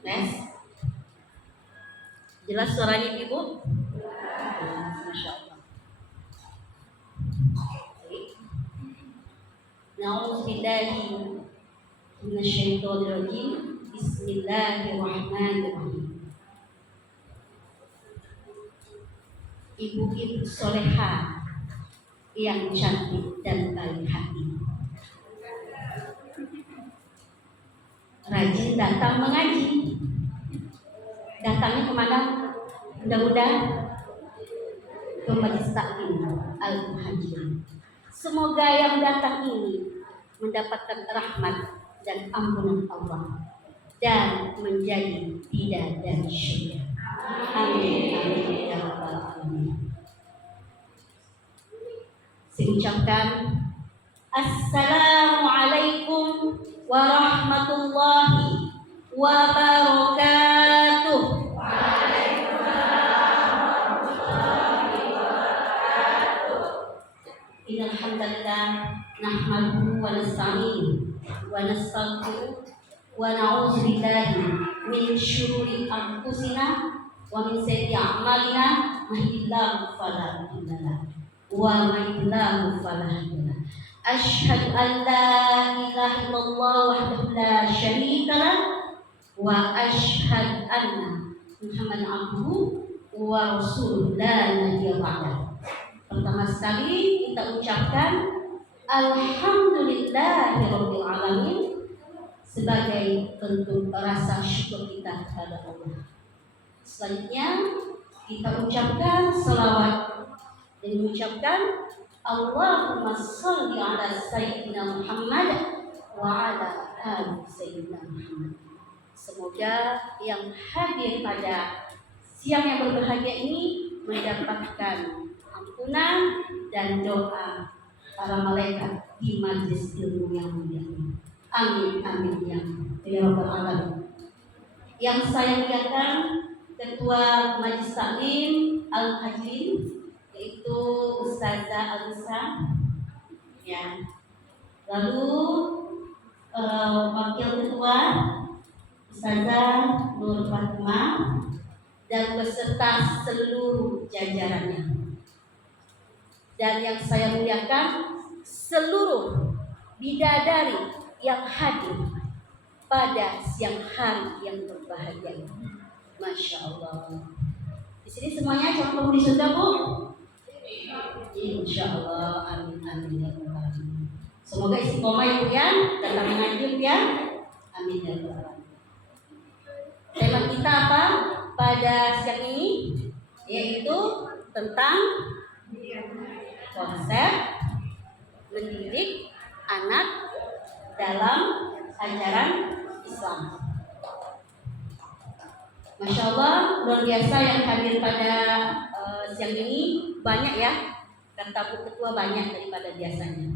Tes. Jelas suaranya Ibu? Masya Allah. Na'udzubillahi minasyaitonirrajim. Bismillahirrahmanirrahim. Ibu-ibu soleha yang cantik dan baik hati, rajin datang mengaji. Datangnya kemana? Mudah-mudahan ke Majelis Taklim Al-Muhajirin. Semoga yang datang ini mendapatkan rahmat dan ampunan Allah dan menjadi bidadari syurga. Amin amin ya rabbal alamin. Saya ucapkan Assalamualaikum warahmatullahi wabarakatuh. Innal hamdalillah nahmaduhu wa nasta'inuhu wa nastaghfiruh wa na'udzu billahi min syururi anfusina wa min sayyiati a'malina may yahdihillahu fala mudilla lahu wa may yudlil fala hadiya lahu. Asyhadu an la ilaha illallah wahdahu la syarika lahu wa asyhadu anna Muhammadan abduhu wa rasuluhu la nabiyya ba'dahu. Pertama sekali kita ucapkan Alhamdulillahirabbil alamin sebagai bentuk rasa syukur kita kepada Allah. Selanjutnya kita ucapkan salawat dan mengucapkan Allahumma sholli ala sayyidina Muhammad wa ala ali sayyidina Muhammad. Semoga yang hadir pada siang yang berbahagia ini mendapatkan ampunan dan doa para malaikat di majelis ilmu yang mulia. Amin amin ya rabbal alamin. Yang saya muliakan Ketua Majelis Taklim Al-Muhajirin yaitu Ustazah Alisa, ya. Lalu Wakil Ketua Ustazah Nur Fatimah dan beserta seluruh jajarannya. Dan yang saya muliakan seluruh bidadari yang hadir pada siang hari yang berbahagia. Masya Allah. Di sini semuanya calon penghuni surga, Bu? Insya Allah. Amin amin ya rabbal alamin. Semoga istiqomah ya Bu ya, datang mengaji ya. Amin ya rabbal alamin. Tema kita apa pada siang ini? Yaitu tentang konsep mendidik anak dalam ajaran Islam. Masya Allah, luar biasa yang hadir pada siang ini banyak ya. Kata Bu Ketua banyak daripada biasanya.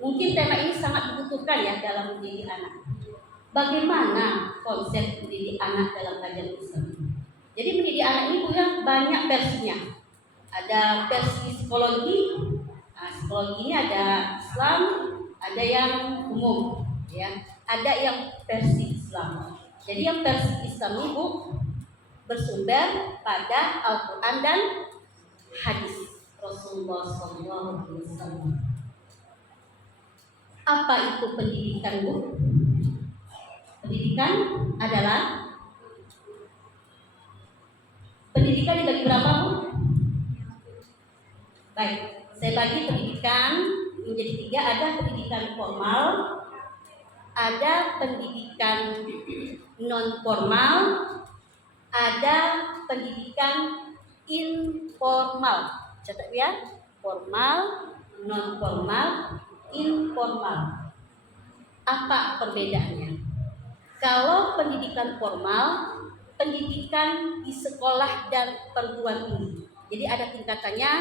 Mungkin tema ini sangat dibutuhkan ya dalam mendidik anak. Bagaimana konsep mendidik anak dalam ajaran Islam? Jadi mendidik anak ini punya banyak versinya. Ada versi psikologi. Nah, psikologi ini ada Islam, ada yang umum, ya. Ada yang versi Islam. Jadi yang versi Islam itu bersumber pada Al-Quran dan hadis Rasulullah SAW. Apa itu pendidikan, Bu? Pendidikan adalah pendidikan dibagi berapa, Bu? Baik, saya bagi pendidikan menjadi 3. Ada pendidikan formal, ada pendidikan non formal, ada pendidikan informal. Catat ya, formal, non formal, informal. Apa perbedaannya? Kalau pendidikan formal, pendidikan di sekolah dan perguruan tinggi. Jadi ada tingkatannya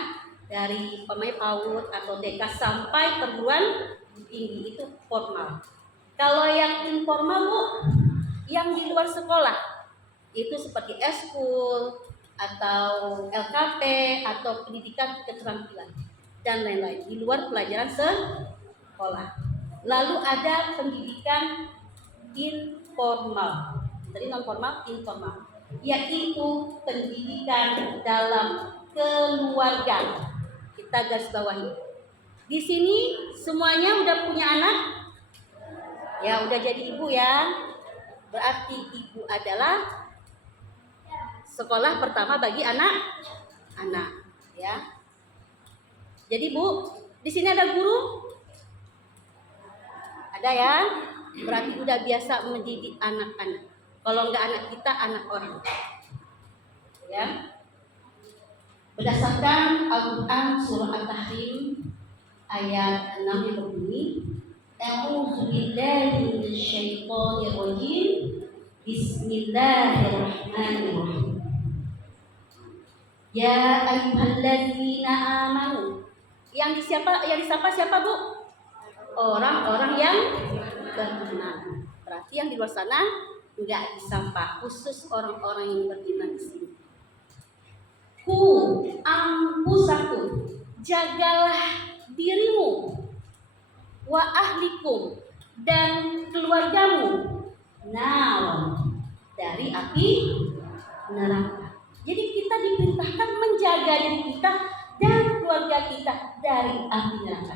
dari PAUD atau TK sampai perguruan tinggi, itu formal. Kalau yang informal, Bu, yang di luar sekolah, itu seperti eskul atau LKP atau pendidikan keterampilan dan lain-lain di luar pelajaran sekolah. Lalu ada pendidikan informal. Tadi non formal, informal, yaitu pendidikan dalam keluarga. Kita garis bawahi. Di sini semuanya udah punya anak? Ya, udah jadi ibu ya. Berarti ibu adalah sekolah pertama bagi anak-anak, ya. Jadi Bu, di sini ada guru? Ada ya? Berarti udah biasa mendidik anak-anak. Kalau enggak anak kita, anak orang. Ya. Berdasarkan Al-Quran surah At-Tahrim ayat 6 yang berbunyi, A'udzu billahi minasyaitonir rajim. Bismillahirrahmanirrahim. Ya ayyuhalladzina amanu. Yang disapa siapa, Bu? Orang-orang yang beriman. Berarti yang di luar sana enggak disapa, khusus orang-orang yang beriman di sini. Ku anfusakum, jagalah dirimu, wa ahlikum, dan keluargamu, dari api neraka. Jadi kita diperintahkan menjaga diri kita dan keluarga kita dari api neraka.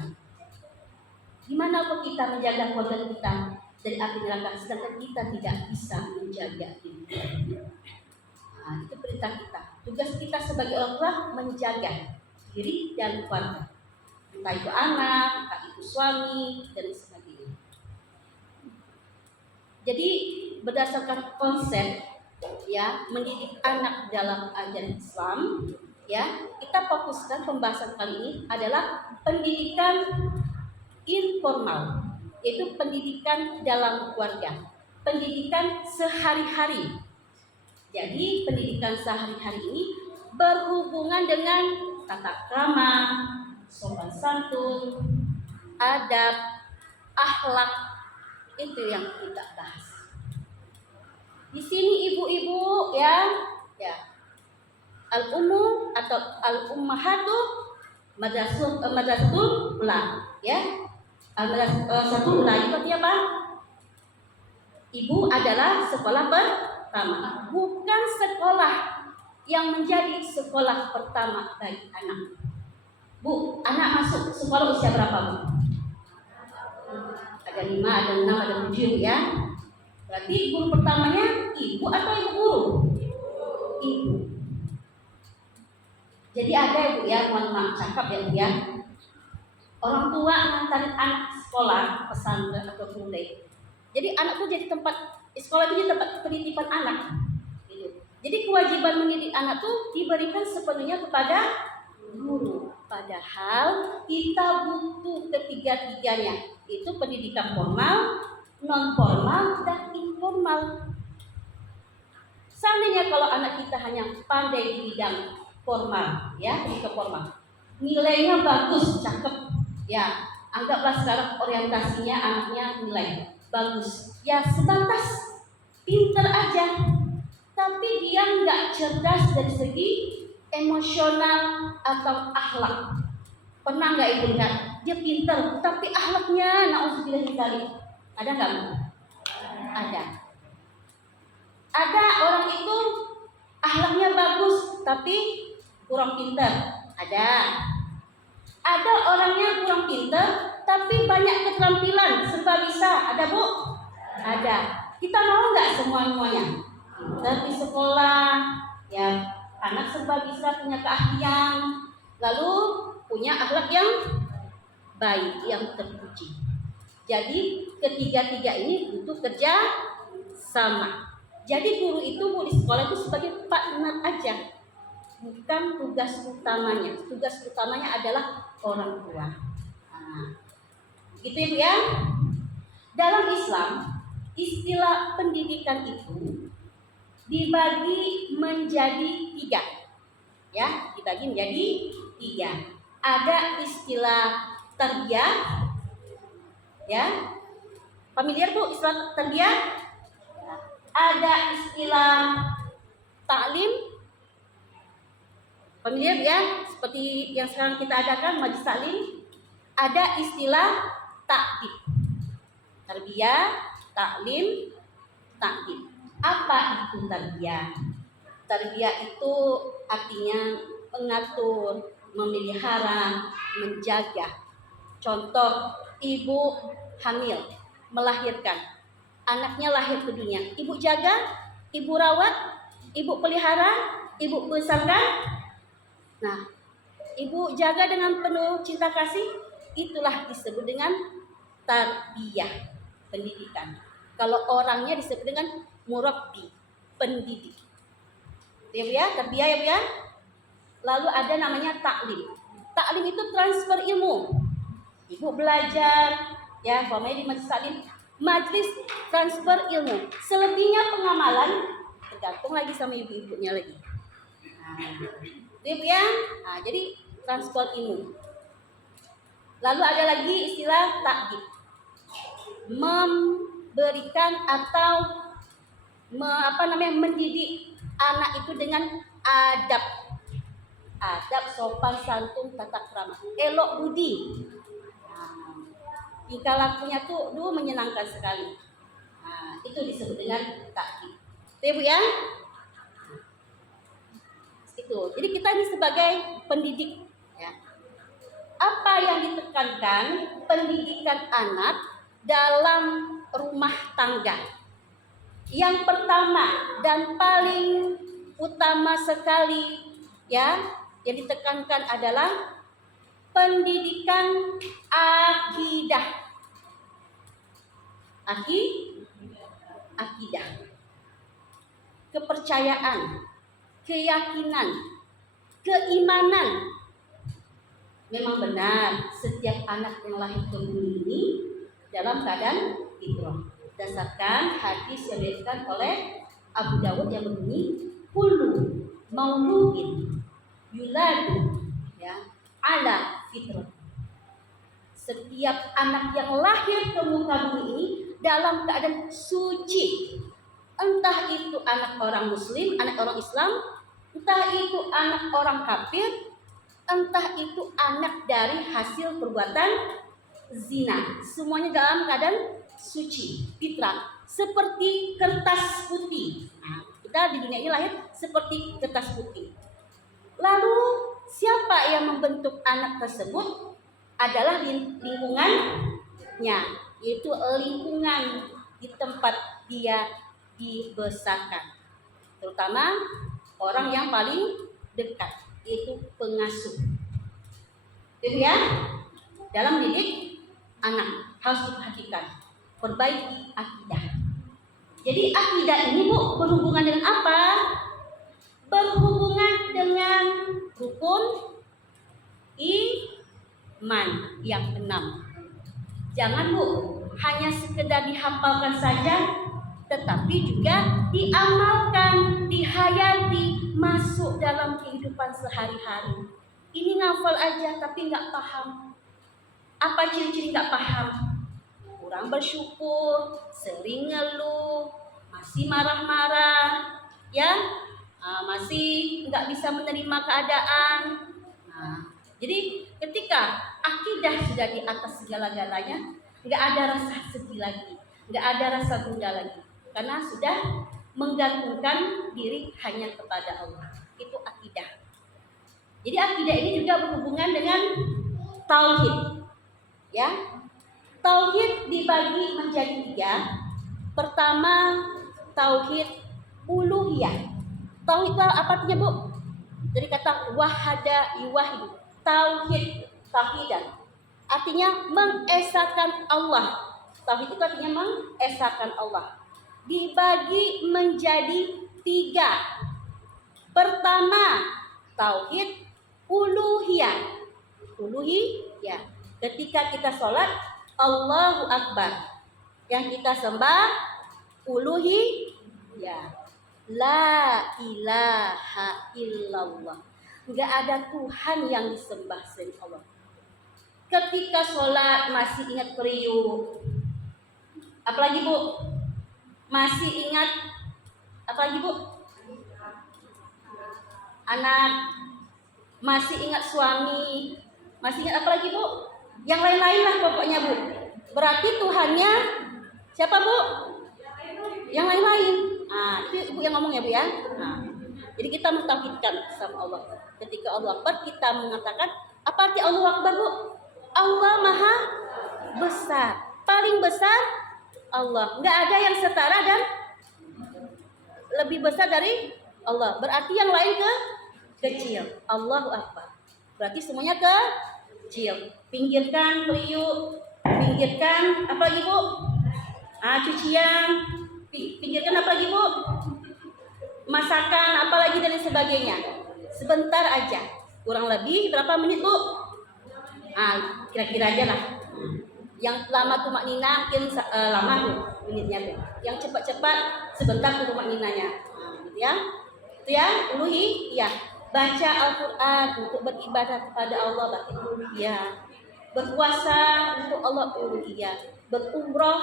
Gimana kok kita menjaga keluarga kita dari api neraka sedangkan kita tidak bisa menjaga diri kita? Nah, itu perintah kita. Tugas kita sebagai orang tua menjaga diri dan keluarga. Entah itu anak, entah itu suami, dan sebagainya. Jadi berdasarkan konsep ya mendidik anak dalam ajaran Islam, ya kita fokuskan pembahasan kali ini adalah pendidikan informal, yaitu pendidikan dalam keluarga, pendidikan sehari-hari. Jadi pendidikan sehari-hari ini berhubungan dengan tata krama, sopan santun, adab, akhlak, itu yang kita bahas. Di sini ibu-ibu ya al-ummu atau al-ummahatu madrasatul ula, ya. Al-madrasatul ula itu artinya apa? Ibu adalah sekolah pertama, bukan sekolah yang menjadi sekolah pertama bagi anak. Bu, anak masuk sekolah usia berapa, Bu? Ada 5, ada 6, ada 7 ya. Berarti guru pertamanya ibu atau ibu guru? Ibu. Jadi ada ibu ya, mohon maaf cakap ya Bu ya. Orang tua ngantarin anak sekolah pesantren atau kuliah. Jadi anak tuh jadi tempat sekolah itu jadi tempat pendidikan anak. Gitu. Jadi kewajiban mendidik anak tuh diberikan sepenuhnya kepada guru. Padahal kita butuh ketiga-tiganya. Itu pendidikan formal, non formal, dan informal. Seandainya kalau anak kita hanya pandai di bidang formal, ya, pendidikan formal, nilainya bagus, cakep, ya, anggaplah sekarang orientasinya anaknya nilai bagus, ya sebatas pinter aja, tapi dia nggak cerdas dari segi emosional atau akhlak. Pernah nggak ibu lihat dia pinter tapi akhlaknya nauzubillah sekali? Ada nggak Bu? Ada. Ada orang itu akhlaknya bagus tapi kurang pinter. Ada orangnya kurang pinter tapi banyak keterampilan serba bisa. Ada Bu? Ada. Kita mau nggak semuanya? Pinter di sekolah, ya anak serba bisa, punya keahlian, lalu punya akhlak yang baik, yang terpuji. Jadi ketiga-tiga ini butuh kerja sama. Jadi guru itu Bu di sekolah itu sebagai partner aja, bukan tugas utamanya. Tugas utamanya adalah orang tua. Nah, gitu ya Bu ya. Dalam Islam, istilah pendidikan itu dibagi menjadi 3, ya, dibagi menjadi 3. Ada istilah tarbiyah, ya, familiar Bu istilah tarbiyah? Ada istilah taklim, familiar ya, seperti yang sekarang kita adakan majelis taklim. Ada istilah ta'dib, tarbiyah, taklim, ta'dib. Apa itu tarbiyah? Tarbiyah itu artinya mengatur, memelihara, menjaga. Contoh, ibu hamil, melahirkan. Anaknya lahir ke dunia. Ibu jaga, ibu rawat, ibu pelihara, ibu besarkan. Nah, ibu jaga dengan penuh cinta kasih. Itulah disebut dengan tarbiyah, pendidikan. Kalau orangnya disebut dengan murabbi, pendidik. Ya Bu ya, tarbiyah ya Bu ya. Lalu ada namanya taklim. Taklim itu transfer ilmu. Ibu belajar, ya, di majelis taklim, majelis transfer ilmu. Selebihnya pengamalan tergantung lagi sama ibu-ibunya lagi. Ibu ya. Nah, jadi transfer ilmu. Lalu ada lagi istilah takdib. Memberikan atau mendidik anak itu dengan adab sopan santun tata krama, elok budi. Tingkah lakunya tuh menyenangkan sekali. Itu disebut dengan takdib. Ibu ya. Itu. Jadi kita ini sebagai pendidik, ya. Apa yang ditekankan pendidikan anak dalam rumah tangga? Yang pertama dan paling utama sekali, ya, yang ditekankan adalah pendidikan akidah. Akidah. Kepercayaan, keyakinan, keimanan. Memang benar setiap anak yang lahir ke bumi ini dalam keadaan fitrah. Berdasarkan hadis yang diriwayatkan oleh Abu Dawud yang berbunyi, kullu mauludin yuladu, ya, ala fitrah. Setiap anak yang lahir ke muka bumi ini dalam keadaan suci. Entah itu anak orang muslim, anak orang Islam, entah itu anak orang kafir, entah itu anak dari hasil perbuatan zina. Semuanya dalam keadaan suci, fitrah, seperti kertas putih. Nah, kita di dunia ini lahir seperti kertas putih. Lalu siapa yang membentuk anak tersebut? Adalah lingkungannya, yaitu lingkungan di tempat dia dibesarkan, terutama orang yang paling dekat, yaitu pengasuh. Itu ya, dalam didik anak harus diperhatikan, perbaiki akidah. Jadi akidah ini Bu berhubungan dengan apa? Berhubungan dengan rukun iman yang 6. Jangan Bu hanya sekedar dihafalkan saja, tetapi juga diamalkan, dihayati, masuk dalam kehidupan sehari-hari. Ini ngafal aja tapi nggak paham. Apa ciri-ciri nggak paham? Kurang bersyukur, sering ngeluh, masih marah-marah, ya, masih nggak bisa menerima keadaan. Jadi ketika akidah sudah di atas segala-galanya, nggak ada rasa sedih lagi, nggak ada rasa gundah lagi. Karena sudah menggantungkan diri hanya kepada Allah. Itu akidah. Jadi akidah ini juga berhubungan dengan tauhid. Ya. Tauhid dibagi menjadi 3. Pertama, tauhid uluhiyah. Tauhid itu apa artinya, Bu? Dari kata wahada yuwahidu. Tauhid, tauhidan. Artinya mengesahkan Allah. Tauhid itu artinya mengesahkan Allah. Dibagi menjadi 3. Pertama, tauhid uluhiyah. Uluhiyah. Ketika kita sholat, Allahu Akbar. Yang kita sembah uluhiyah. La ilaha illallah. Enggak ada Tuhan yang disembah selain Allah. Ketika sholat masih ingat periuk. Apalagi Bu? Masih ingat apalagi Bu? Anak, masih ingat suami, masih ingat apalagi Bu? Yang lain-lain lah pokoknya Bu. Berarti Tuhannya siapa Bu? yang lain-lain. Itu ibu yang ngomong ya bu ya. Jadi kita mentauhidkan sama Allah. Ketika Allah Akbar kita mengatakan apa arti Allah Akbar bu? Allah Maha Besar, paling besar Allah. Nggak ada yang setara dan lebih besar dari Allah. Berarti yang lain kecil. Allahu Akbar. Berarti semuanya kecil. Pinggirkan periuk, pinggirkan apa lagi bu? Cucian, pinggirkan apa lagi bu? Masakan, apalagi dan sebagainya. Sebentar aja. Kurang lebih berapa menit bu? Kira-kira aja lah. Yang lama tumak nina mungkin lama bu menitnya bu. Yang cepat-cepat sebentar tuh tumak ninanya. Gitu ya. Itu ya, uluhiyah. Baca Al-Quran untuk beribadah kepada Allah berarti uluhiyah. Berpuasa untuk Allah uluhiyah. Berumroh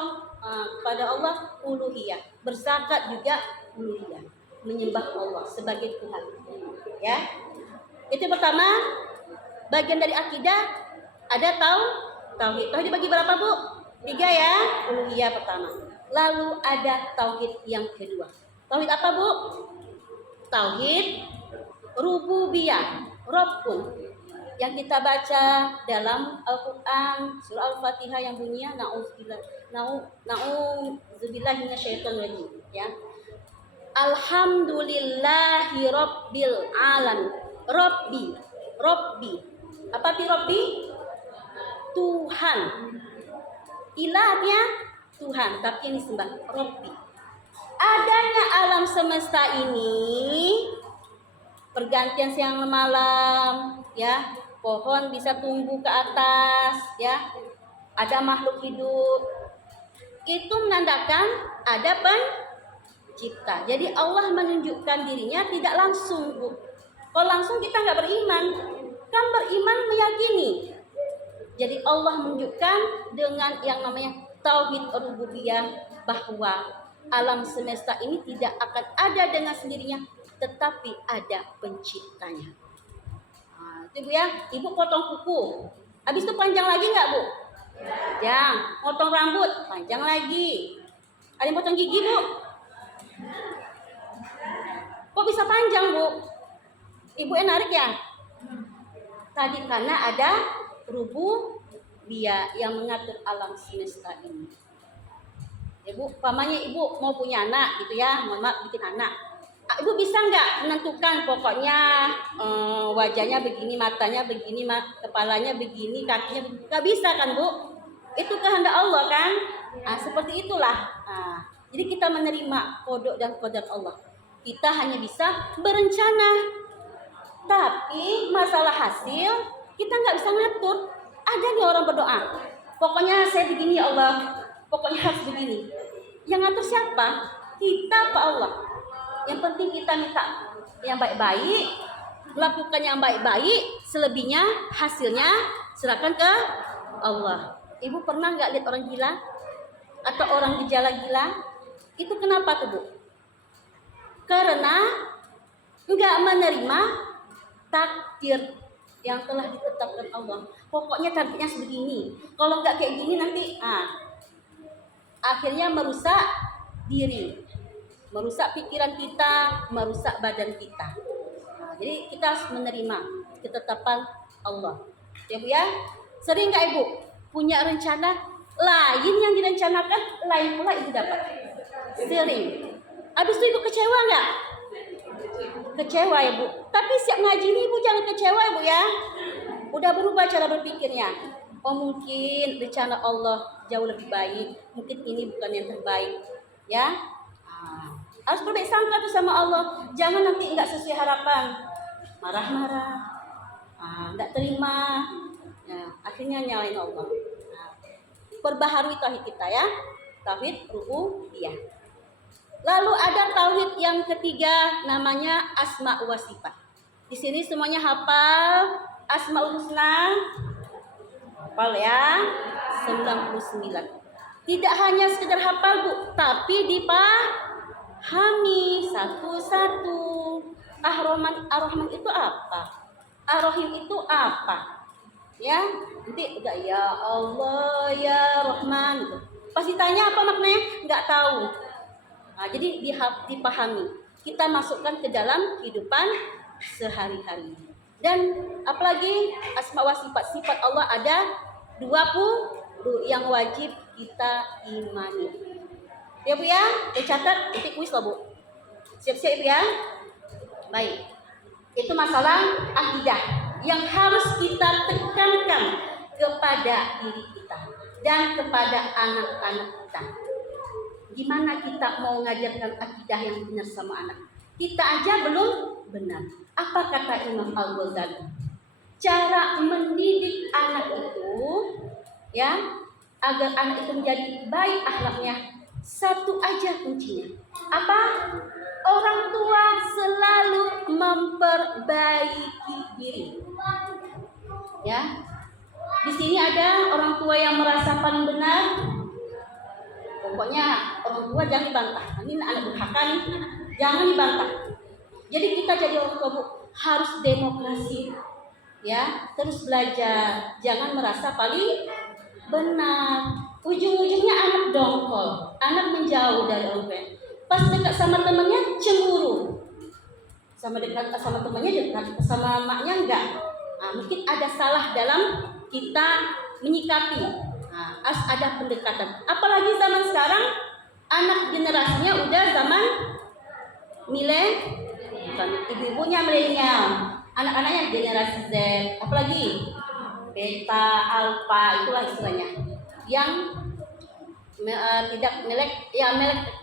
kepada Allah uluhiyah. Berzakat juga uluhiyah. Menyembah Allah sebagai Tuhan. Ya. Itu pertama, bagian dari akidah ada tauhid. Tauhid dibagi berapa bu? 3 ya. Uluhiyah pertama. Lalu ada tauhid yang kedua. Tauhid apa bu? Tauhid rububiyah, Rabbun, yang kita baca dalam Al-Quran surah Al-Fatihah yang bunyinya na'udzubillahi minasyaitonir rajim ya. Alhamdulillahi rabbil alamin. Rabbi. Apa arti Rabbi? Tuhan. Ilahnya Tuhan, tapi yang disembah Rabbi. Adanya alam semesta ini, pergantian siang malam, ya, pohon bisa tumbuh ke atas, ya, ada makhluk hidup, itu menandakan ada pencipta. Jadi Allah menunjukkan dirinya tidak langsung bu. Kalau langsung kita nggak beriman, kan beriman meyakini. Jadi Allah menunjukkan dengan yang namanya tauhid rububiyah bahwa alam semesta ini tidak akan ada dengan sendirinya, tetapi ada penciptanya. Itu bu ya, ibu potong kuku, habis itu panjang lagi nggak bu? Panjang. Potong rambut, panjang lagi. Ada yang potong gigi bu? Kok bisa panjang bu? Ibu yang narik ya? Tadi karena ada rububiyah yang mengatur alam semesta ini. Ya bu, pamannya ibu mau punya anak gitu ya, mohon maaf bikin anak. Ibu bisa nggak menentukan pokoknya wajahnya begini, matanya begini, kepalanya begini, kakinya begini? Nggak bisa kan bu? Itu kehendak Allah kan? Seperti itulah. Jadi kita menerima kodok dan qadar Allah. Kita hanya bisa berencana. Tapi masalah hasil kita nggak bisa ngatur. Ada nih orang berdoa, pokoknya saya begini ya Allah, pokoknya harus begini. Yang ngatur siapa? Kita apa Allah? Yang penting kita minta yang baik-baik, melakukan yang baik-baik, selebihnya hasilnya serahkan ke Allah. Ibu pernah nggak lihat orang gila atau orang gejala gila? Itu kenapa tuh bu? Karena nggak menerima takdir yang telah ditetapkan Allah. Pokoknya takdirnya sebegini. Kalau nggak kayak gini nanti, akhirnya merusak diri, merusak pikiran kita, merusak badan kita. Jadi kita harus menerima ketetapan Allah. Ya bu ya. Sering nggak ibu punya rencana lain yang direncanakan, lain pula ibu dapat? Sering. Habis itu ibu kecewa nggak? Kecewa ya bu. Tapi siap ngaji ini ibu jangan kecewa ya bu ya. Udah berubah cara berpikirnya. Oh mungkin rencana Allah jauh lebih baik. Mungkin ini bukan yang terbaik. Ya. Harus berbaik sangka tuh sama Allah. Jangan nanti nggak sesuai harapan. Marah-marah. Nggak terima. Ya, akhirnya nyalain Allah. Perbaharui tauhid kita ya. Tauhid rububiyah. Lalu ada tauhid yang ketiga namanya asma wa sifat. Di sini semuanya hafal Asmaul Husna? Hafal ya? 99. Tidak hanya sekedar hafal bu, tapi dipahami satu-satu. Ar-Rahman itu apa? Ar-Rahim itu apa? Ya, nanti udah ya Allah ya Rahman gitu. Pas ditanya apa maknanya? Nggak tahu. Jadi dipahami, kita masukkan ke dalam kehidupan sehari-hari. Dan apalagi asma wa sifat Allah ada 20 yang wajib kita imani. Ya Bu ya, dicatat nanti kuis lah Bu. Siap-siap ya. Baik. Itu masalah akidah yang harus kita tekankan kepada diri kita dan kepada anak-anak kita. Gimana kita mau mengajarkan akidah yang benar sama anak? Kita aja belum benar. Apa kata Imam Al-Ghazali? Cara mendidik anak itu, ya, agar anak itu menjadi baik akhlaknya, satu aja kuncinya. Apa? Orang tua selalu memperbaiki diri. Ya. Di sini ada orang tua yang merasa paling benar. Pokoknya orang tua jangan dibantah. Ini anak durhaka nih, jangan dibantah. Jadi kita jadi orang tua Bu, harus demokrasi, ya, terus belajar, jangan merasa paling benar. Ujung-ujungnya anak dongkol, anak menjauh dari orang tua. Pas dekat sama temannya cemburu, sama dekat sama temannya dekat, sama maknya enggak. Mungkin ada salah dalam kita menyikapi. Ada pendekatan. Apalagi zaman sekarang anak generasinya udah zaman ibu-ibunya milenial, anak-anaknya generasi Z, apalagi beta, alpha, itulah istilahnya, yang tidak melek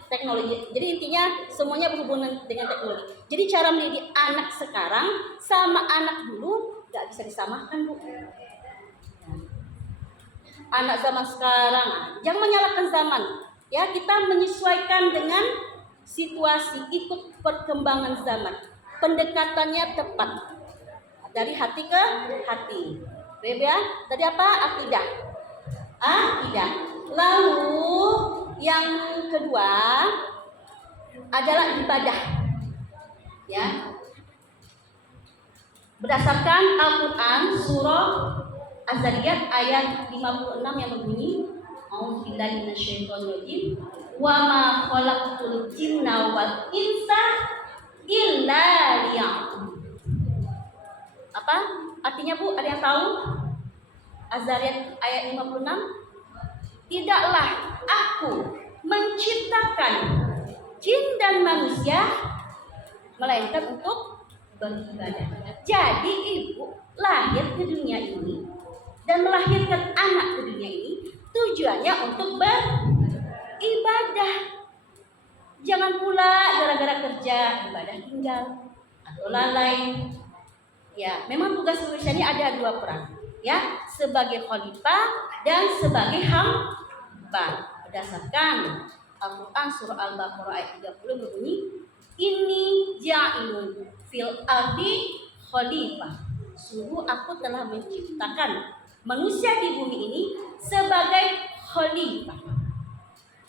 teknologi. Jadi intinya semuanya berhubungan dengan teknologi. Jadi cara mendidik anak sekarang sama anak dulu nggak bisa disamakan Bu. Anak zaman sekarang, jangan menyalahkan zaman. Ya, kita menyesuaikan dengan situasi, ikut perkembangan zaman. Pendekatannya tepat. Dari hati ke hati. Ya, tadi apa? Akidah. Lalu yang kedua adalah ibadah. Ya. Berdasarkan Al-Qur'an surah Az-Zariyat ayat 56 yang berbunyi, A'udzubillahi minasyaitonirrajim, wa ma khalaqtul jinna wal insa illa liya'budun. Apa artinya Bu? Ada yang tahu? Az-Zariyat ayat 56. Tidaklah aku menciptakan jin dan manusia melainkan untuk beribadah. Jadi ibu lahir ke dunia ini dan melahirkan anak ke dunia ini tujuannya untuk beribadah. Jangan pula gara-gara kerja ibadah tinggal atau lalai. Ya, memang tugas manusia ini ada dua peran, ya, sebagai khalifah dan sebagai hamba. Berdasarkan Al-Qur'an surah Al-Baqarah ayat 30 berbunyi, "Inni ja'ilun fil ardi khalifah." Sungguh aku telah menciptakan manusia di bumi ini sebagai khalifah.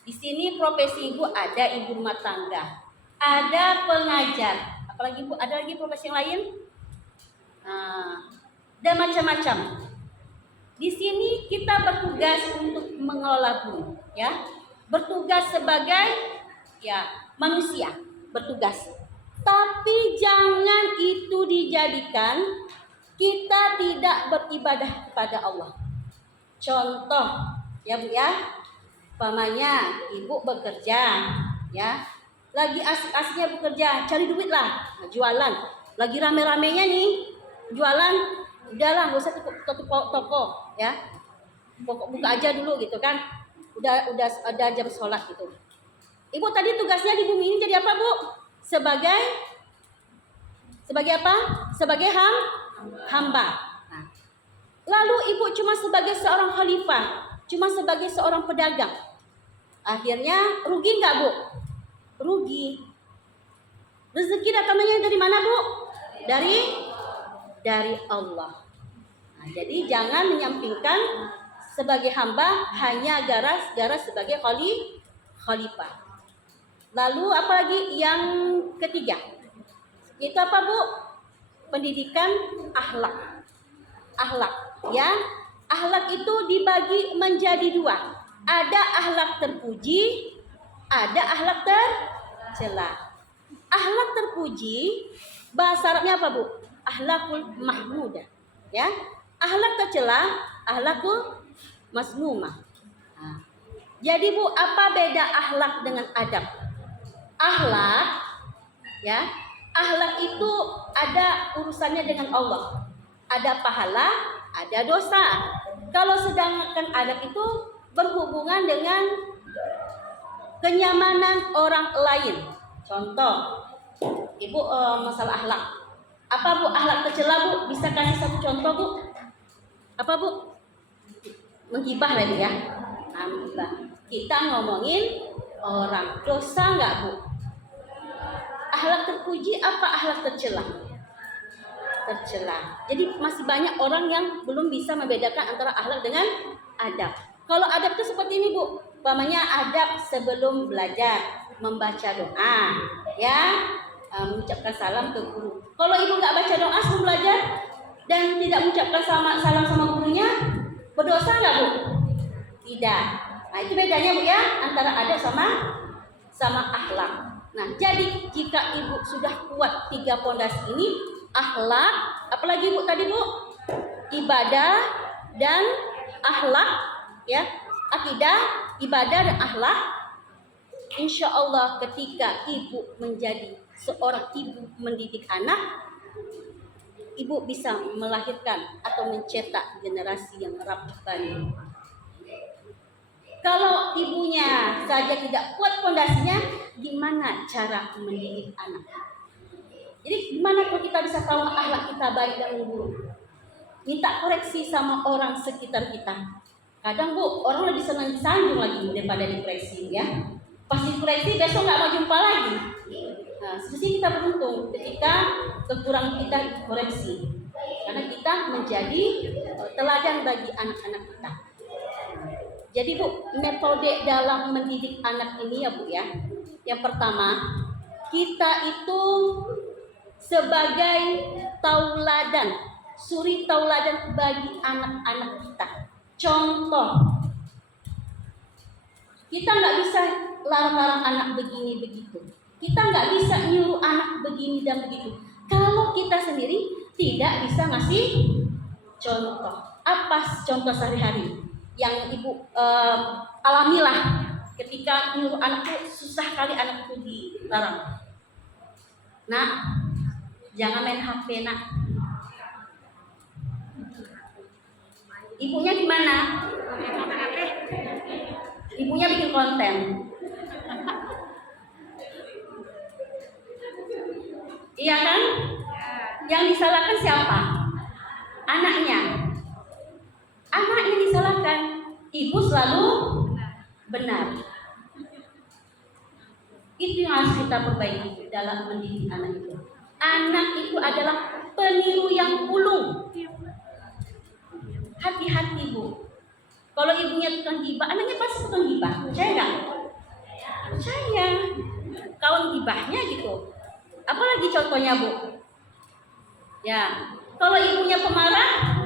Di sini profesi ibu ada ibu rumah tangga, ada pengajar, apalagi Bu, ada lagi profesi yang lain, dan macam-macam. Di sini kita bertugas untuk mengelola bumi, ya, bertugas sebagai manusia, bertugas. Tapi jangan itu dijadikan kita tidak beribadah kepada Allah. Contoh, ya Bu ya, umpamanya ibu bekerja, ya, lagi asik-asiknya bekerja, cari duit lah, jualan, lagi rame-ramenya nih, jualan, udahlah nggak usah tutup toko, ya, pokok buka aja dulu gitu kan, udah ada jam sholat gitu. Ibu tadi tugasnya di bumi ini jadi apa Bu? Sebagai apa? Sebagai hamba. Lalu ibu cuma sebagai seorang khalifah, cuma sebagai seorang pedagang. Akhirnya rugi nggak Bu? Rugi. Rezeki datangnya dari mana Bu? Dari Allah. Jadi jangan menyampingkan sebagai hamba hanya gara-gara sebagai khalifah. Lalu apalagi yang ketiga? Itu apa Bu? Pendidikan akhlak, ya. Akhlak itu dibagi menjadi dua. Ada akhlak terpuji, ada akhlak tercela. Akhlak terpuji bahasa Arabnya apa, Bu? Akhlakul mahmudah. Ya. Akhlak tercela, akhlakul masmumah. Nah, jadi Bu, apa beda akhlak dengan adab? Akhlak, ya, akhlak itu ada urusannya dengan Allah. Ada pahala, ada dosa. Kalau sedangkan adab itu berhubungan dengan kenyamanan orang lain. Contoh, Ibu masalah akhlak. Apa Bu akhlak tercela, Bu? Bisa kasih satu contoh, Bu? Apa, Bu? Menghibah lagi ya. Menghibah. Kita ngomongin orang. Dosa nggak, Bu? Akhlak terpuji apa akhlak tercela? Tercela. Jadi masih banyak orang yang belum bisa membedakan antara akhlak dengan adab. Kalau adab itu seperti ini, Bu. Umpamanya adab sebelum belajar, membaca doa, ya, mengucapkan salam ke guru. Kalau Ibu nggak baca doa sebelum belajar dan tidak mengucapkan salam sama gurunya, berdosa nggak, Bu? Tidak. Nah, itu bedanya, Bu, ya, antara adab sama akhlak. Nah, jadi jika Ibu sudah kuat 3 pondasi ini, akhlak, apalagi Bu tadi, Bu? Ibadah dan akhlak, ya. Akidah, ibadah dan akhlak. Insya Allah ketika Ibu menjadi seorang ibu mendidik anak, Ibu bisa melahirkan atau mencetak generasi yang rabbani. Kalau ibunya saja tidak kuat fondasinya, gimana cara mendidik anak? Jadi gimana kalau kita bisa tahu akhlak kita baik dan buruk? Minta koreksi sama orang sekitar kita. Kadang, Bu, orang lebih senang disanjung lagi daripada dikoreksi, ya. Pas dikoreksi besok nggak mau jumpa lagi. Nah, sebenarnya kita beruntung ketika kekurangan kita dikoreksi, karena kita menjadi teladan bagi anak-anak kita. Jadi, Bu, metode dalam mendidik anak ini, ya, Bu, ya. Yang pertama, kita itu sebagai tauladan, suri tauladan bagi anak-anak kita. Contoh, kita nggak bisa larang-larang anak begini begitu. Kita nggak bisa nyuruh anak begini dan begitu. Kalau kita sendiri tidak bisa ngasih contoh. Apa contoh sehari-hari yang Ibu alamilah ketika nyuruh anak itu susah kali anak itu dilarang. Nak, jangan main HP, nak. Ibunya gimana? Ibunya bikin konten. Iya kan? Yang disalahkan siapa? Anaknya. Anaknya disalahkan. Ibu selalu benar. Itu yang harus kita perbaiki dalam mendidik anak itu. Anak itu adalah peniru yang ulung. Hati-hati, Bu. Kalau ibunya tukang gibah, anaknya pasti tukang gibah. Percaya nggak? Percaya. Kawan gibahnya gitu. Apalagi contohnya, Bu? Ya, kalau ibunya pemarah,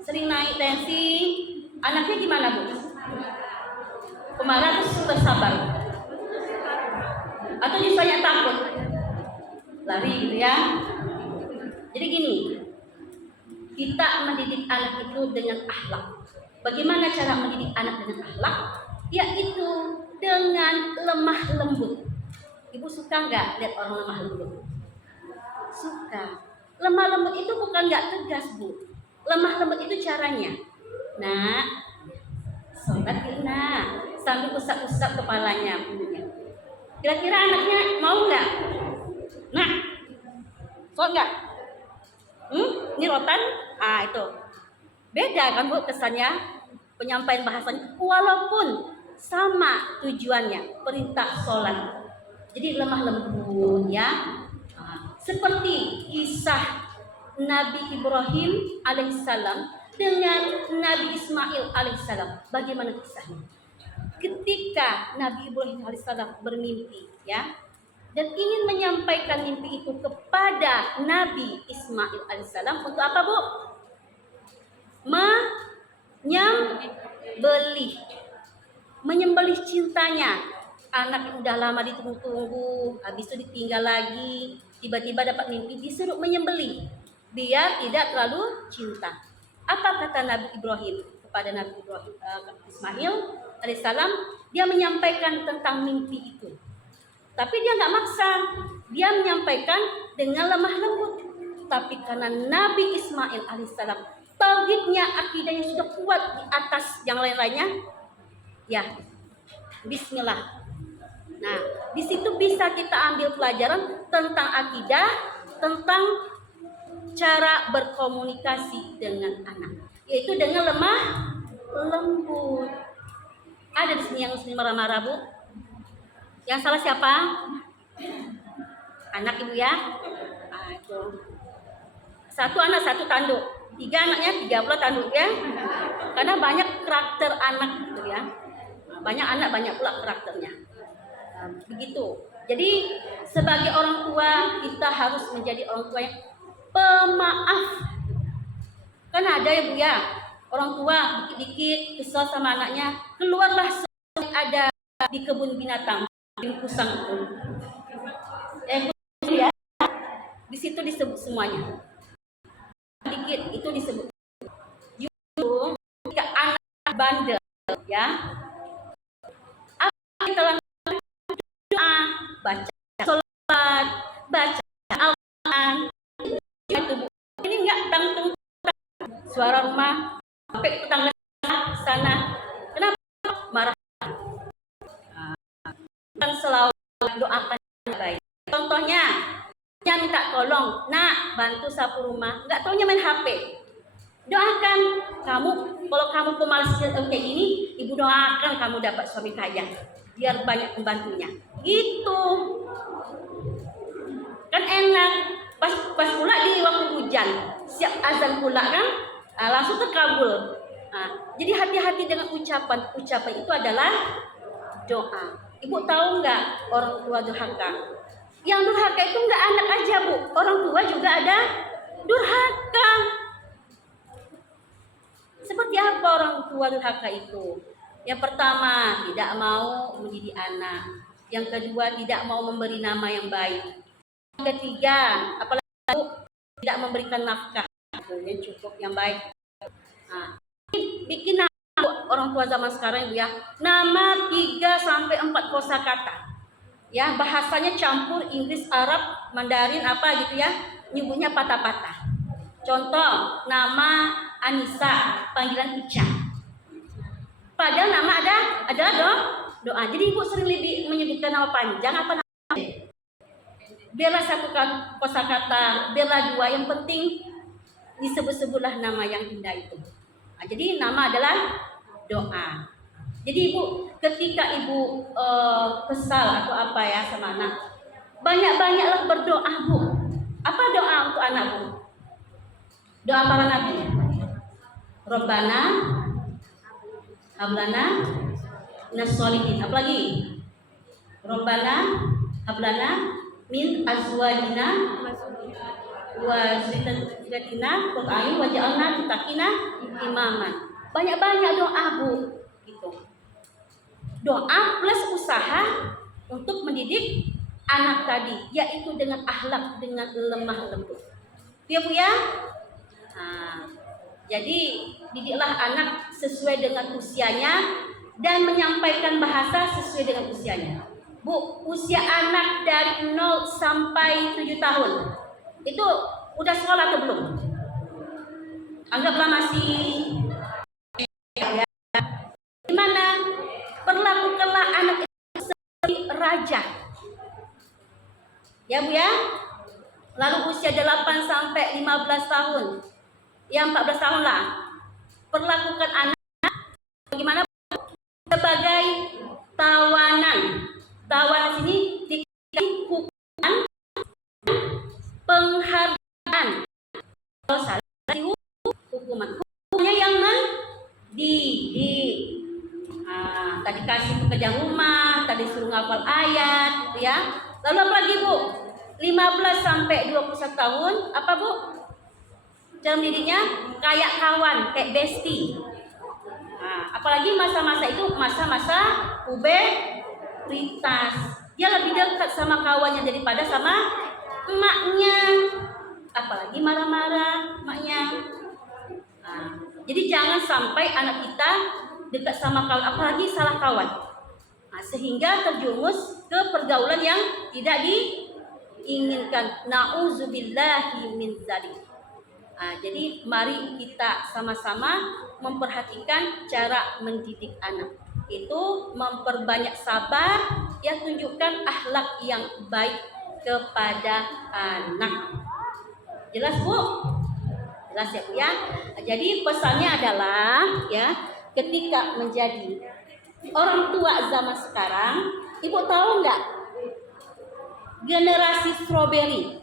sering naik tensi, anaknya gimana, Bu? Pemarah terus bersabar. Atau justru takut, lari gitu ya. Jadi gini, kita mendidik anak itu dengan akhlak. Bagaimana cara mendidik anak dengan akhlak? Yaitu dengan lemah lembut. Ibu suka nggak lihat orang lemah lembut? Suka. Lemah lembut itu bukan nggak tegas, Bu. Lemah lembut itu caranya. Nah, sobat Irna, sambil usap-usap kepalanya. Kira-kira anaknya mau nggak? Nah, kok nggak? Ini rotan? Itu. Beda kan, Bu, kesannya, penyampaian bahasanya. Walaupun sama tujuannya, perintah sholat. Jadi lemah lembut, ya. Seperti kisah Nabi Ibrahim alaihissalam dengan Nabi Ismail alaihissalam. Bagaimana kisahnya? Ketika Nabi Ibrahim alaihissalam bermimpi, ya, dan ingin menyampaikan mimpi itu kepada Nabi Ismail alaihissalam untuk apa, Bu? Menyembelih cintanya anak yang udah lama ditunggu-tunggu, habis itu ditinggal lagi, tiba-tiba dapat mimpi disuruh menyembelih biar tidak terlalu cinta. Apa kata Nabi Ibrahim kepada Nabi Ibrahim, Ismail alaihissalam? Dia menyampaikan tentang mimpi itu, tapi dia nggak maksa, dia menyampaikan dengan lemah lembut. Tapi karena Nabi Ismail alaihissalam tauhidnya, akidahnya sudah kuat di atas yang lain-lainnya, ya Bismillah. Nah, di situ bisa kita ambil pelajaran tentang akidah, tentang cara berkomunikasi dengan anak, yaitu dengan lemah lembut. Ada di sini yang marah-marah, Bu? Yang salah siapa? Anak, Ibu ya. Nah, itu. Satu anak satu tanduk, 3 anaknya 3 pula tanduk ya. Karena banyak karakter anak gitu ya. Banyak anak banyak pula karakternya. Begitu. Jadi sebagai orang tua kita harus menjadi orang tua yang pemaaf. Kan ada ya Bu ya, orang tua dikit-dikit kesal sama anaknya, keluarlah yang ada di kebun binatang, di kusang itu. Ya, di situ disebut semuanya. Dikit itu disebut. Justru jika anak bandel ya, apa kita lakukan? Doa, baca sholat, baca Al-Quran. Itu Bu. Ini enggak tanggung suara rumah sampai tetangga sana. Kenapa marah? Kan selalu doakan yang baik. Contohnya, dia minta tolong, nak bantu sapu rumah, nggak taunya main HP. Doakan kamu, kalau kamu pemalas kayak gini, ibu doakan kamu dapat suami kaya, biar banyak pembantunya. Gitu. Kan enak. Pas pula di waktu hujan, siap azan pula kan, langsung terkabul. Jadi hati-hati dengan ucapan. Ucapan itu adalah doa. Ibu tahu nggak orang tua durhaka? Yang durhaka itu nggak anak aja Bu, orang tua juga ada durhaka. Seperti apa orang tua durhaka itu? Yang pertama, tidak mau mendidik anak. Yang kedua, tidak mau memberi nama yang baik. Yang ketiga, apalagi tidak memberikan nafkah yang cukup, yang baik. Bikin orang tua zaman sekarang Ibu ya, nama 3-4 kosakata. Ya, bahasanya campur Inggris, Arab, Mandarin apa gitu ya, nyebutnya patah-patah. Contoh, nama Anissa, panggilan Ica. Padahal nama adalah doa. Jadi Ibu sering lebih menyebutkan nama panjang apa nama? Biarlah 1 kosakata, biarlah 2, yang penting disebut-sebutlah nama yang indah itu. Jadi nama adalah doa. Jadi Ibu, ketika Ibu kesal atau apa ya sama anak, banyak-banyaklah berdoa Bu. Apa doa untuk anak Bu? Doa para nabi. Rabbana hablana minas sholihin. Apa lagi? Rabbana hablana min azwajina wa zurriyyatina qurrata a'yun waj'alna muttaqina imaman. Banyak-banyak doa Bu. Gitu. Doa plus usaha untuk mendidik anak tadi, yaitu dengan akhlak, dengan lemah lembut. Ya Bu ya. Jadi didiklah anak sesuai dengan usianya dan menyampaikan bahasa sesuai dengan usianya. Bu, usia anak dari 0 sampai 7 tahun itu udah sekolah atau belum? Anggaplah masih ya. Gimana? Perlakukanlah anak itu seperti raja. Ya Bu ya. Lalu usia 8 sampai 15 tahun. Ya 14 tahun lah. Perlakukan anak bagaimana? Sebagai tawanan. Tawanan sini dikasih hukuman, penghargaan. Kalau salah hukuman. Hukumannya yang mendidik. Tadi kasih pekerjaan rumah, tadi suruh ngapal ayat, ya. Lalu apa lagi Bu? 15 sampai 21 tahun, apa Bu? Cara mendidiknya kayak kawan, kayak bestie. Apalagi masa-masa itu masa-masa prioritas. Dia lebih dekat sama kawannya daripada sama emaknya. Apalagi marah-marah emaknya. Nah, jadi jangan sampai anak kita dekat sama kawan, apalagi salah kawan. Nah, sehingga terjumus ke pergaulan yang tidak diinginkan. Nauzubillahi min dzalik. Nah, jadi mari kita sama-sama memperhatikan cara mendidik anak. Itu memperbanyak sabar, ya, tunjukkan akhlak yang baik kepada anak. Jelas Bu? Jelas ya Bu ya. Jadi pesannya adalah ya, ketika menjadi orang tua zaman sekarang, Ibu tahu nggak generasi strawberry?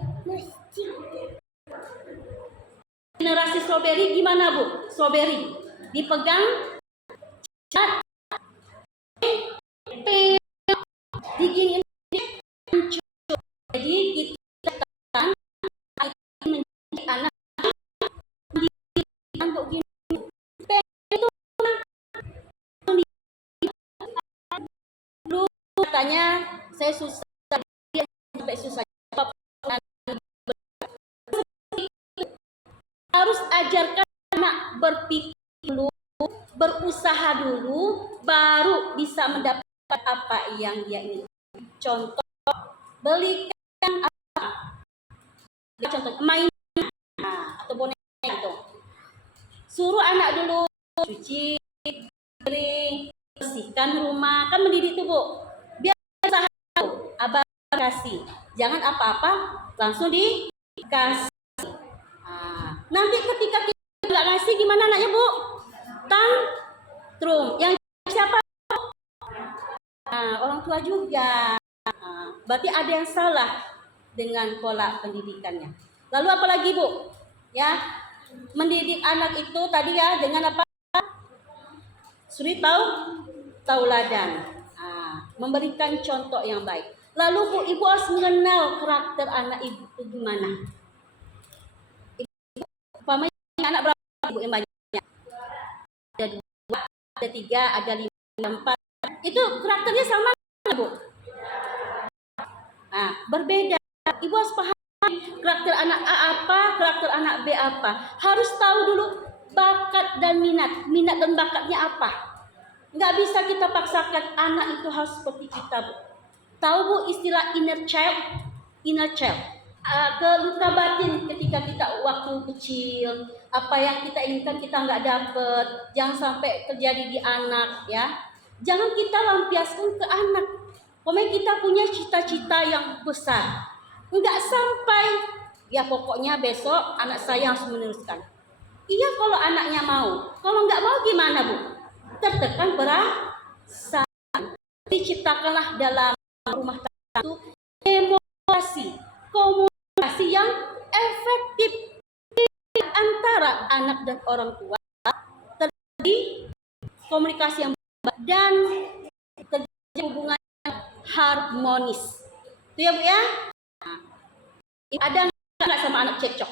Generasi strawberry gimana Bu? Strawberry dipegang cat, diginiin, jadi kita kan menjadi anak untuk gini itu dulu katanya saya susah sampai susah harus ajarkan anak berpikir dulu, berusaha dulu, baru bisa mendapat apa yang dia ingin. Contoh, belikan apa? Contoh main atau boneka itu. Suruh anak dulu cuci piring, bersihkan rumah, kan mendidik tuh Bu. Biar usaha dulu, abang kasih. Jangan apa-apa langsung dikasih. Nanti ketika kita nggak ngasih gimana anaknya Bu? Tantrum. Yang siapa? Orang tua juga. Berarti ada yang salah dengan pola pendidikannya. Lalu apalagi Bu? Ya, mendidik anak itu tadi ya dengan apa? Suri tauladan. Memberikan contoh yang baik. Lalu Bu, Ibu harus mengenal karakter anak Ibu itu gimana. Umpamanya anak berapa Ibu yang banyak? Ada 2, ada 3, ada 5, ada 4. Itu karakternya sama Bu? Berbeda. Ibu harus paham karakter anak A apa, karakter anak B apa. Harus tahu dulu bakat dan minat dan bakatnya apa. Nggak bisa kita paksakan anak itu harus seperti kita Bu. Tahu Bu istilah inner child? Inner child. Luka batin ketika kita waktu kecil, apa yang kita inginkan kita nggak dapet, jangan sampai terjadi di anak ya. Jangan kita lampiaskan ke anak. Pokoknya kita punya cita-cita yang besar, nggak sampai ya pokoknya besok anak saya harus meneruskan. Iya kalau anaknya mau, kalau nggak mau gimana Bu? Tertekan perasaan. Diciptakanlah dalam rumah tangga itu komunikasi yang efektif antara anak dan orang tua, terjadi komunikasi yang baik dan terjadi hubungan harmonis. Itu ya Bu ya. Ada nggak sama anak cekcok?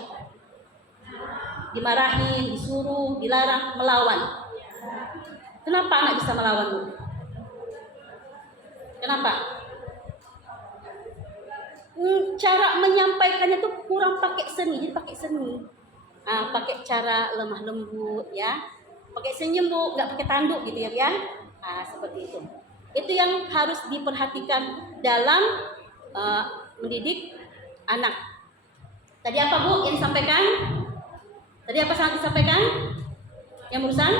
Dimarahin, disuruh, dilarang, melawan. Kenapa anak bisa melawan Bu? Kenapa? Cara menyampaikannya tuh kurang pakai seni, jadi pakai seni. Pakai cara lemah lembut ya, pakai senyum Bu, nggak pakai tanduk gitu ya. Seperti itu. Itu yang harus diperhatikan dalam mendidik anak. Tadi apa Bu yang disampaikan? Tadi apa yang disampaikan? Yang urusan?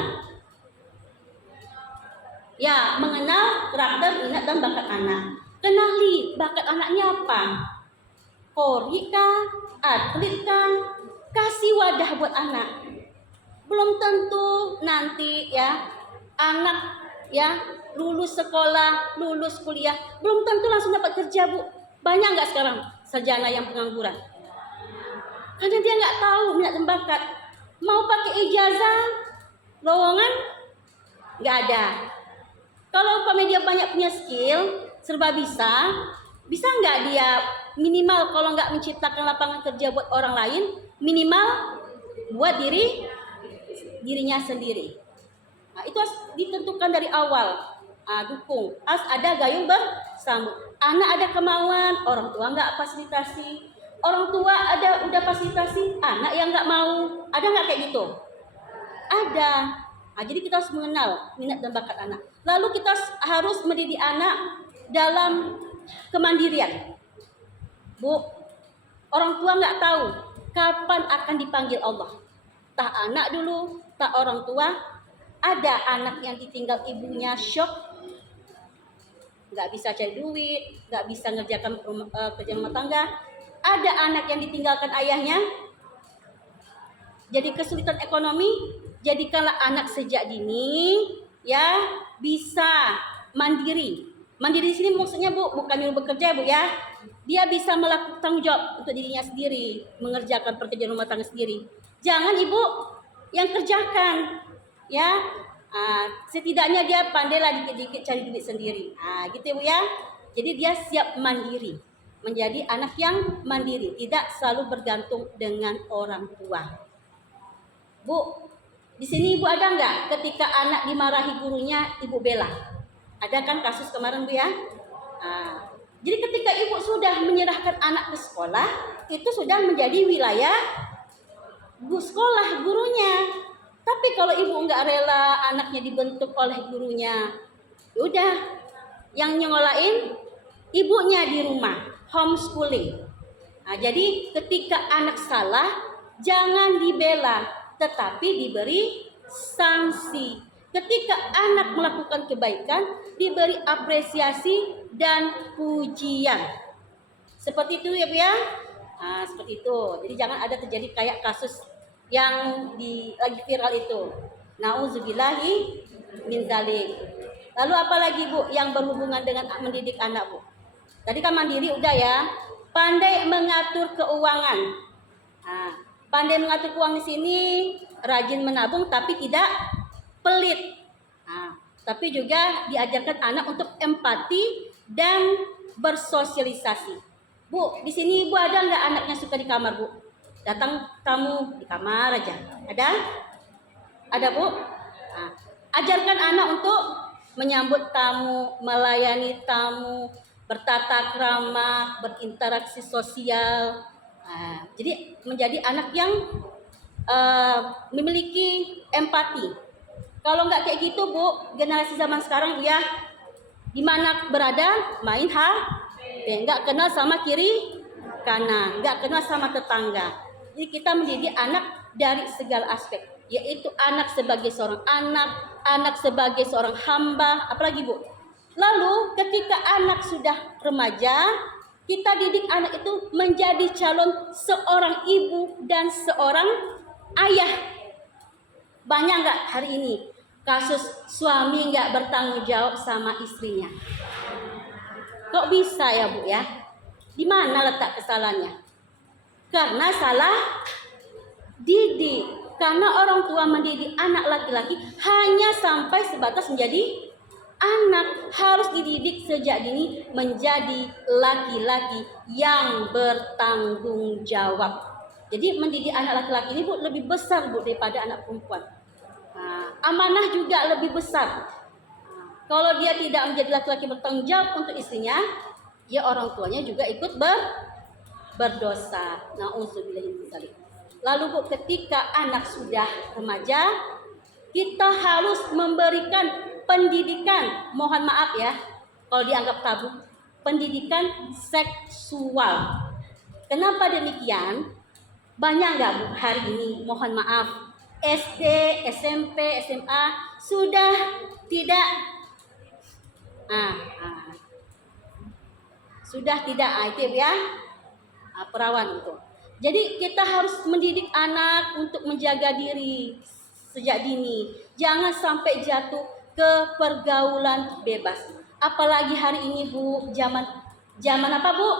Ya, mengenal karakter, minat dan bakat anak. Kenali bakat anaknya apa? Kori kah? Atlet kah? Kasih wadah buat anak. Belum tentu nanti ya anak ya lulus sekolah, lulus kuliah, belum tentu langsung dapat kerja Bu. Banyak nggak sekarang sarjana yang pengangguran? Karena dia nggak tahu minat dan bakat. Mau pakai ijazah, lowongan nggak ada. Kalau umpamanya dia banyak punya skill, serba bisa nggak dia minimal kalau nggak menciptakan lapangan kerja buat orang lain, minimal buat dirinya sendiri. Itu harus ditentukan dari awal. dukung. Harus ada gayung bersambut. Anak ada kemauan, orang tua nggak fasilitasi. Orang tua udah fasilitasi, anak yang nggak mau. Ada nggak kayak gitu? Ada. Jadi kita harus mengenal minat dan bakat anak. Lalu kita harus mendidik anak dalam kemandirian. Bu, orang tua nggak tahu kapan akan dipanggil Allah. Tak anak dulu, tak orang tua. Ada anak yang ditinggal ibunya syok, nggak bisa cari duit, nggak bisa ngerjakan kerja rumah tangga. Ada anak yang ditinggalkan ayahnya, jadi kesulitan ekonomi. Jadikanlah anak sejak dini ya bisa mandiri. Mandiri di sini maksudnya Bu, bukan nyuruh bekerja Bu ya. Dia bisa melakukan tanggung jawab untuk dirinya sendiri, mengerjakan pekerjaan rumah tangga sendiri. Jangan ibu yang kerjakan, ya. Setidaknya dia pandailah dikit-dikit cari duit sendiri. Gitu Bu ya. Jadi dia siap mandiri, menjadi anak yang mandiri, tidak selalu bergantung dengan orang tua. Bu, di sini Ibu ada nggak ketika anak dimarahi gurunya Ibu bela? Ada kan kasus kemarin Bu ya? Jadi ketika Ibu sudah menyerahkan anak ke sekolah, itu sudah menjadi wilayah sekolah gurunya. Tapi kalau Ibu nggak rela anaknya dibentuk oleh gurunya, udah yang nyengolain ibunya di rumah, homeschooling. Jadi ketika anak salah, jangan dibela, tetapi diberi sanksi. Ketika anak melakukan kebaikan, diberi apresiasi dan pujian. Seperti itu ya Bu ya. Seperti itu. Jadi jangan ada terjadi kayak kasus yang lagi viral itu. Nauzubillahi min dzalik. Lalu apa lagi Bu yang berhubungan dengan mendidik anak Bu? Tadi kan mandiri udah ya. Pandai mengatur keuangan. Pandai mengatur keuangan di sini, rajin menabung tapi tidak pelit. Tapi juga diajarkan anak untuk empati dan bersosialisasi. Bu, di sini Ibu ada nggak anaknya suka di kamar Bu? Datang tamu di kamar aja. Ada? Ada Bu? Ajarkan anak untuk menyambut tamu, melayani tamu, bertata krama, berinteraksi sosial. Jadi menjadi anak yang memiliki empati. Kalau nggak kayak gitu Bu, generasi zaman sekarang Bu ya, di mana berada main HP, nggak kenal sama kiri kanan, nggak kenal sama tetangga. Jadi kita mendidik anak dari segala aspek, yaitu anak sebagai seorang anak sebagai seorang hamba, apalagi Bu. Lalu ketika anak sudah remaja, kita didik anak itu menjadi calon seorang ibu dan seorang ayah. Banyak nggak hari ini kasus suami nggak bertanggung jawab sama istrinya? Kok bisa ya Bu ya? Di mana letak kesalahannya? Karena salah didik. Karena orang tua mendidik anak laki-laki hanya sampai sebatas menjadi anak. Harus dididik sejak dini menjadi laki-laki yang bertanggung jawab. Jadi mendidik anak laki-laki ini Bu lebih besar Bu daripada anak perempuan. Amanah juga lebih besar. Kalau dia tidak menjadi laki-laki bertanggung jawab untuk istrinya, ya orang tuanya juga ikut berdosa. Nauzubillahi min dzalik. Lalu Bu, ketika anak sudah remaja, kita harus memberikan pendidikan, mohon maaf ya, kalau dianggap tabu, pendidikan seksual. Kenapa demikian? Banyak nggak Bu hari ini, mohon maaf, SD, SMP, SMA sudah tidak sudah tidak aktif ya, perawan itu. Jadi kita harus mendidik anak untuk menjaga diri sejak dini. Jangan sampai jatuh ke pergaulan bebas. Apalagi hari ini Bu, zaman apa Bu?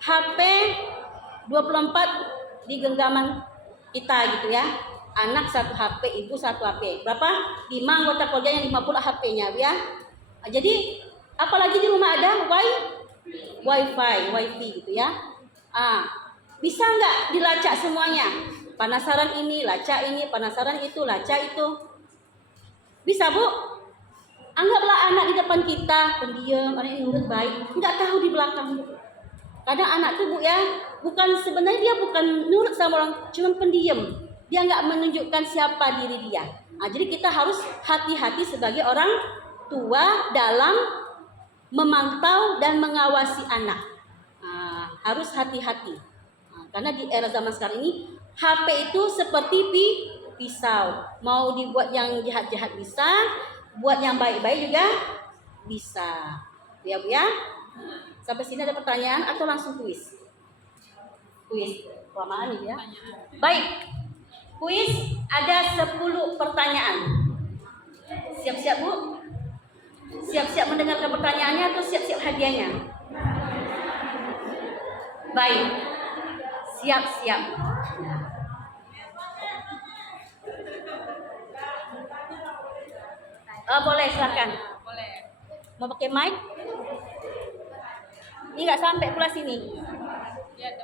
HP 24 di genggaman kita gitu ya. Anak satu HP, ibu satu HP. Berapa? 5 anggota keluarganya 50 HP-nya ya. Jadi apalagi di rumah ada wifi gitu ya. Bisa nggak dilacak semuanya? Penasaran ini, lacak ini, penasaran itu, lacak itu. Bisa Bu? Anggaplah anak di depan kita pendiam, anak yang nurut baik, nggak tahu di belakang. Kadang anak tuh Bu ya, bukan sebenarnya dia bukan nurut sama orang, cuma pendiam. Dia nggak menunjukkan siapa diri dia. Nah, jadi kita harus hati-hati sebagai orang tua dalam memantau dan mengawasi anak. Nah, harus hati-hati. Nah, karena di era zaman sekarang ini HP itu seperti pisau. Mau dibuat yang jahat-jahat bisa, buat yang baik-baik juga bisa. Ya Bu ya. Sampai sini ada pertanyaan atau langsung kuis? Kuis. Kelamaan nih ya. Baik. Kuis ada 10 pertanyaan. Siap-siap Bu? Siap-siap mendengarkan pertanyaannya atau siap-siap hadiahnya? Baik. Siap-siap. Boleh, silakan. Boleh. Mau pakai mic? Ini nggak sampai pula sini. Ya,